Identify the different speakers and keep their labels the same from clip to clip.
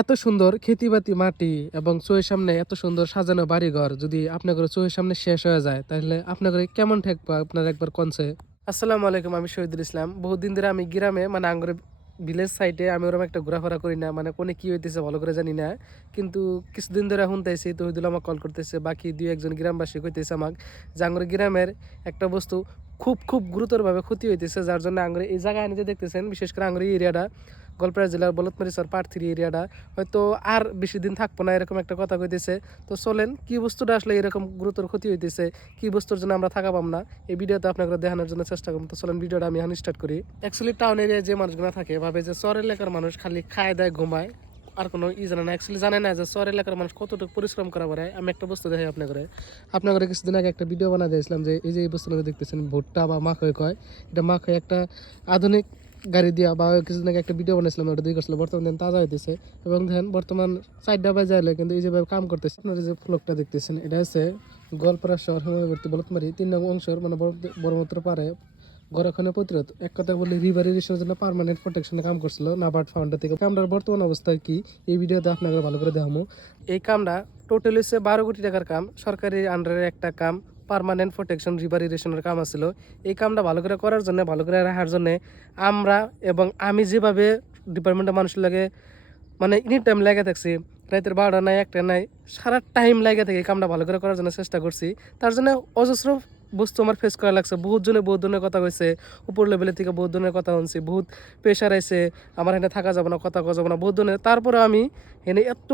Speaker 1: এত সুন্দর খেতিবাতি মাটি এবং চোখের সামনে এত সুন্দর সাজানো বাড়িঘর যদি আপনাদের চোখের সামনে শেষ হয়ে যায়, তাহলে আপনাদের কেমন ঠেকবো? আপনার একবার কনসে। আসসালামু আলাইকুম, আমি শহীদুল ইসলাম। বহুদিন ধরে আমি গ্রামে মানে আঙ্গুরে ভিলেজ সাইডে আমি ওরকম একটা ঘোরাফেরা করি না মানে কোনে কি হইতেছে ভালো করে জানি না। কিন্তু কিছুদিন ধরে শুনতেছি, তহিদুল আমাকে কল করতেছে, বাকি দুই একজন গ্রামবাসী কইতেছে আমাকে যে আঙ্গুরে গ্রামের একটা বস্তু খুব খুব গুরুতরভাবে ক্ষতি হইতেছে, যার জন্য আঙ্গুরে এই জায়গায় নিজে দেখতেছেন, বিশেষ করে আঙ্গুরে এরিয়াটা গোলপাড়া জেলার বলতমারি সর পার্ট থ্রি এরিয়াটা, হয়তো আর বেশি দিন থাকব না, এরকম একটা কথা কইতেছে। তো চলেন, কি বস্তুটা আসলে এরকম গুরুতর ক্ষতি হইতেছে, কি বস্তুর জন্য আমরা থাকা পাম না, এই ভিডিওতে আপনাকে দেখানোর জন্য চেষ্টা করব। তো চলেন, ভিডিওটা আমি এখন স্টার্ট করি। অ্যাকচুয়ালি টাউন এরিয়ায় যে মানুষগুলো থাকে, ভাবে যে শহর এলাকার মানুষ খালি খায়, দেয়, ঘুমায়, আর কোনো ই জানে না। অ্যাকচুয়ালি জানে না যে শহর এলাকার মানুষ কতটুকু পরিশ্রম করা পারে। আমি একটা বস্তু দেখাই আপনার করে কিছুদিন আগে একটা ভিডিও বানা দিয়েছিলাম যে, এই যে এই বস্তুগুলো দেখতেছেন, ভুট্টা বা মাখই কয়, এটা মাখই একটা আধুনিক গাড়ি দিয়া বা কিছুদিন আগে একটা ভিডিও বানাইছিলাম, ওটা দিয়ে করছিল বর্তমানে দিন তাজা হইতেছে। এবং দেখেন বর্তমান চারটা বাজে আইলে কিন্তু এই যেভাবে কাম করতেছে, আপনারা যে ফ্লোকটা দেখতেছেন, এটা হচ্ছে গোয়ালপাড়া শহর হেমাবর্তী বলতমারি, তিন নম্বর অংশের মানে বড়মাত্র পারে গড়াখানে প্রতিরোধ। এক কথা বলি রিভার ইরিশের জন্য পার্মানেন্ট প্রোটেকশনে কাম করছিল, নাবার্ড ফাউন্ডার থেকে। কামটার বর্তমান অবস্থা কি, এই ভিডিওতে আপনাকে ভালো করে দেখামো। এই কামটা টোটাল হচ্ছে বারো কোটি টাকার কাম, সরকারি আন্ডারে একটা কাম পার্মানেন্ট প্রোটেকশন রিভার ইরিশনের কাম আছিল। এই কামটা ভালো করে করার জন্য, ভালো করে রাখার জন্য আমরা এবং আমি যেভাবে ডিপার্টমেন্টের মানুষের লাগে মানে এনি টাইম লেগে থাকছি, রাতের বারোটা নাই, একটা নাই, সারা টাইম লেগে থাকে এই কামটা ভালো করে করার জন্য চেষ্টা করছি। তার জন্য অজস্র বস্তু আমার ফেস করা লাগছে। বহুত জনে বহুত ধরনের কথা কইছে, উপর লেভেলের থেকে বহুত ধরনের কথা শুনছি, বহুত প্রেশার আইছে, আমার এখানে থাকা যাবে না, কথা কওয়া যাবে না, বহুত ধরনের। তারপরে আমি এনে এত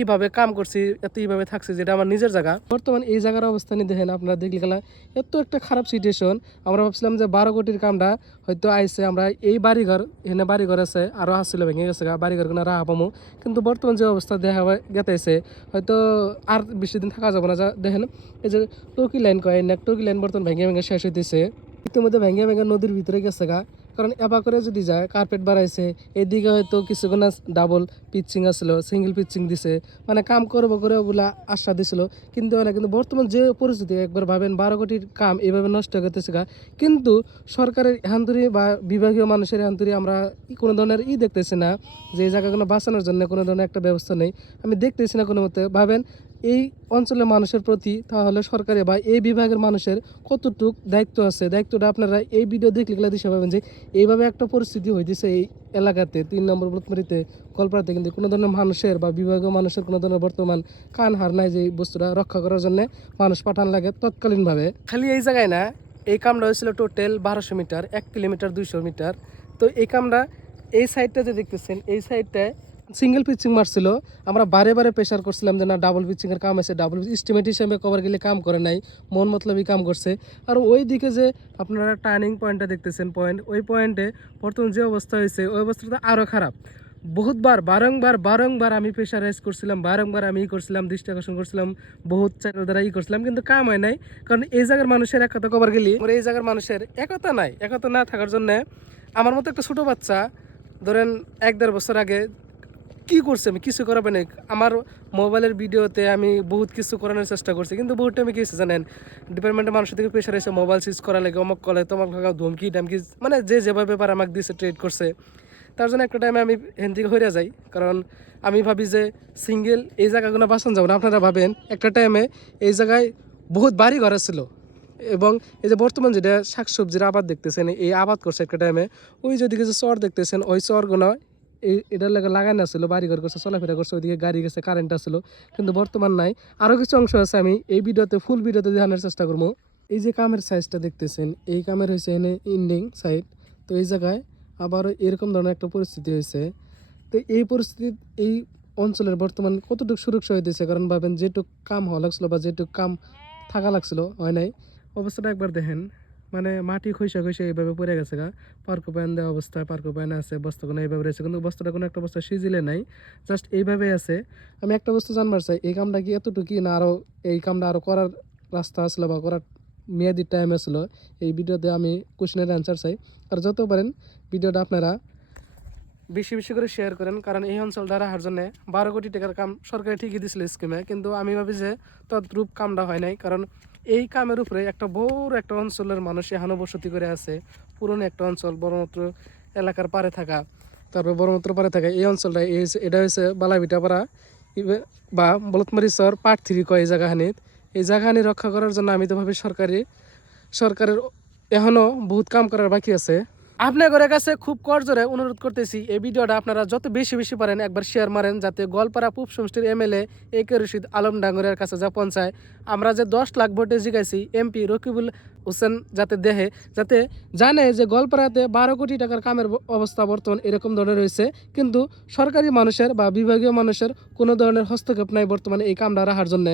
Speaker 1: ইভাবে কাম করছি, এত এইভাবে থাকছি যেটা আমার নিজের জায়গা। বর্তমান এই জায়গার অবস্থানে দেখেন আপনারা দেখলে গেলা এত একটা খারাপ সিচুয়েশন আমরা ভাবছিলাম যে বারো কোটির কামটা হয়তো আইসে আমরা এই বাড়িঘর, এখানে বাড়িঘর আছে আরও আসছিল ভেঙে গেছে বাড়িঘর কোনো রাহা পামো। কিন্তু বর্তমান যে অবস্থা দেখা গেতেছে হয়তো আর বেশি দিন থাকা যাবে না। যা দেখেন, এই যে টকি লাইন কয় টকি লাইন বর্তমান ভেঙে ভেঙে শেষ হইতেছে। ইতিমধ্যে ভেঙে ভেঙে নদীর ভিতরে গেছে গা। কারণ এবার করে যদি যায় কার্পেট বাড়াইছে, এদিকে হয়তো কিছুক্ষণ ডাবল পিচিং আসলো সিঙ্গেল পিচিং দিছে মানে কাম করব করে বলে আশা দিছিল। কিন্তু না কিন্তু বর্তমান যে পরিস্থিতি, একবার ভাবেন বারো কোটির কাম এইভাবে নষ্ট গেছে গা। কিন্তু সরকারের হান্তরি বা বিভাগীয় মানুষের হান্তরি আমরা কোনো ধরনের ই দেখতেছি না, যে এই জায়গাগুলো বাঁচানোর জন্য কোনো ধরনের একটা ব্যবস্থা নেই। আমি দেখতেছি না কোনো মতে। ভাবেন এই অঞ্চলের মানুষের প্রতি তাহলে সরকারি বা এই বিভাগের মানুষের কতটুক দায়িত্ব আছে? দায়িত্বটা আপনারা এই ভিডিও দেখলে গেলে দিশা পাবেন যে এইভাবে একটা পরিস্থিতি হইতেছে এই এলাকাতে। তিন নম্বর ব্লকমারিতে কলপাড়াতে কিন্তু কোনো ধরনের মানুষের বা বিভাগীয় মানুষের কোনো ধরনের বর্তমান কান হার নাই যে এই বস্তুটা রক্ষা করার জন্য মানুষ পাঠান লাগে তৎকালীনভাবে। খালি এই জায়গায় না, এই কামটা হয়েছিল টোটাল বারোশো মিটার এক কিলোমিটার দুইশো মিটার তো এই কামটা এই সাইডটা যে দেখতেছেন, এই সাইডটায় সিঙ্গেল পিচিং মারছিল। আমরা বারে বারে প্রেশার করছিলাম যে না ডাবল পিচিং এর কাম আছে ডাবল এস্টিমেট হিসেবে কভার গেলে কাম করে নাই, মন মতলবই কাম করছে। আর ওই দিকে যে আপনারা টার্নিং পয়েন্টটা দেখতেছেন পয়েন্ট ওই পয়েন্টে বর্তমান যে অবস্থা হয়েছে, ওই অবস্থাটা আরও খারাপ। বহুতবার, বারংবার বারংবার আমি প্রেশারাইজ করছিলাম, বারংবার আমি ই করছিলাম দৃষ্টি আকর্ষণ করছিলাম, বহুত চ্যানেল দ্বারা ই করছিলাম, কিন্তু কাম হয় নাই। কারণ এই জায়গার মানুষের একতা কবার গেলি এই জায়গার মানুষের একতা নাই, একতা না থাকার জন্য আমার মতো একটা ছোটো বাচ্চা, ধরেন এক দেড় বছর আগে কি করছে আমি? কিছু করাবে না আমার মোবাইলের ভিডিওতে আমি বহুত কিছু করানোর চেষ্টা করছি, কিন্তু বহুত টাইমে কি জানেন? ডিপার্টমেন্টের মানুষের থেকে প্রেশার এসে মোবাইল সুইচ করা লাগে, অমক কলে তোমাক ধমকি টামকি মানে যে যেভাবে ব্যাপার আমাকে দিয়েছে ট্রেড করছে। তার জন্য একটা টাইমে আমি হেন থেকে হইয়া যাই, কারণ আমি ভাবি যে সিঙ্গেল এই জায়গাগুলো বাসান যাব না। আপনারা ভাবেন, একটা টাইমে এই জায়গায় বহুত বাড়ি ঘর ছিল, এবং এই যে বর্তমান যেটা শাকসবজির আবাদ দেখতেছেন, এই আবাদ করছে একটা টাইমে ওই যদি কিছু চর দেখতেছেন, ওই চরগুলো এটার লাগে লাগানো আসলো বাড়ি ঘর করছে, চলাফেরা করছে, ওইদিকে গাড়ি গেছে কারেন্ট আসলো কিন্তু বর্তমান নাই। আরও কিছু অংশ আছে, আমি এই ভিডিওতে ফুল ভিডিওতে দেখানোর চেষ্টা করব। এই যে কামের সাইজটা দেখতেছেন, এই কামের হয়েছে এনে ইন্ডিং সাইড তো এই জায়গায় আবারও এরকম ধরনের একটা পরিস্থিতি হয়েছে তো এই পরিস্থিতি, এই অঞ্চলের বর্তমান কতটুকু সুরক্ষা হইতেছে? কারণ ভাবেন, যেটুক কাম হওয়া লাগছিল বা যেটুক কাম থাকা লাগছিল, হয় নাই। অবস্থাটা একবার দেখেন। মানে মাটি খইসা খইসা এইভাবে পড়ে গেছে গা। পার্ক প্যান দেওয়া অবস্থা পার্ক প্যান আছে, বস্তা কোনো এইভাবে রয়েছে, কিন্তু বস্তাটা কোনো একটা বস্তা সিজিলে নাই, জাস্ট এইভাবে আছে। আমি একটা বস্তু জানবার চাই, এই কামটা কি এতটুকু না আরও এই কামটা আরও করার রাস্তা আসলো বা করার মেয়াদি টাইম আসলো? এই ভিডিওতে আমি কোশ্চেনের অ্যান্সার চাই। আর যত পারেন ভিডিওটা আপনারা বেশি বেশি করে শেয়ার করেন, কারণ এই অঞ্চলটা রাখার জন্য বারো কোটি টাকার কাম সরকারে ঠিকই দিছিল স্কিমে কিন্তু আমি ভাবি যে তদ্রূপ কামটা হয় নাই, কারণ এই কামের উপরে একটা বড় একটা অঞ্চলের মানুষ এখানে বসতি করে আছে। পুরনো একটা অঞ্চল, বড়মাত্র এলাকার পারে থাকা। তারপরে ব্রহ্মপুত্র পারে থাকা এই অঞ্চলটা এই এটা হয়েছে বালাভিটাপাড়া ইবে- বা বলতমারিচর পাট থ্রি কয় এই জায়গাখানিত এই জায়গাখানি রক্ষা করার জন্য আমি তো ভাবি সরকারি, সরকারের এখনও বহুত কাম করার বাকি আছে। আপনাদের কাছে খুব করজোরে অনুরোধ করতেছি, এই ভিডিওটা আপনারা যত বেশি বেশি পারেন একবার শেয়ার মারেন, যাতে গোয়ালপাড়া পুব সমষ্টির MLA A K Rashid Alam ডাঙ্গরের কাছে যা পৌঁছায়। আমরা যে দশ লাখ ভোটে জিগাইছি এমপি রকিবুল হোসেন যাতে দেহে, যাতে জানে যে গোয়ালপাড়াতে বারো কোটি টাকার কামের অবস্থা বর্তমান এরকম ধরনের রয়েছে কিন্তু সরকারি মানুষের বা বিভাগীয় মানুষের কোনো ধরনের হস্তক্ষেপ নাই বর্তমানে এই কামটা রাখার জন্য।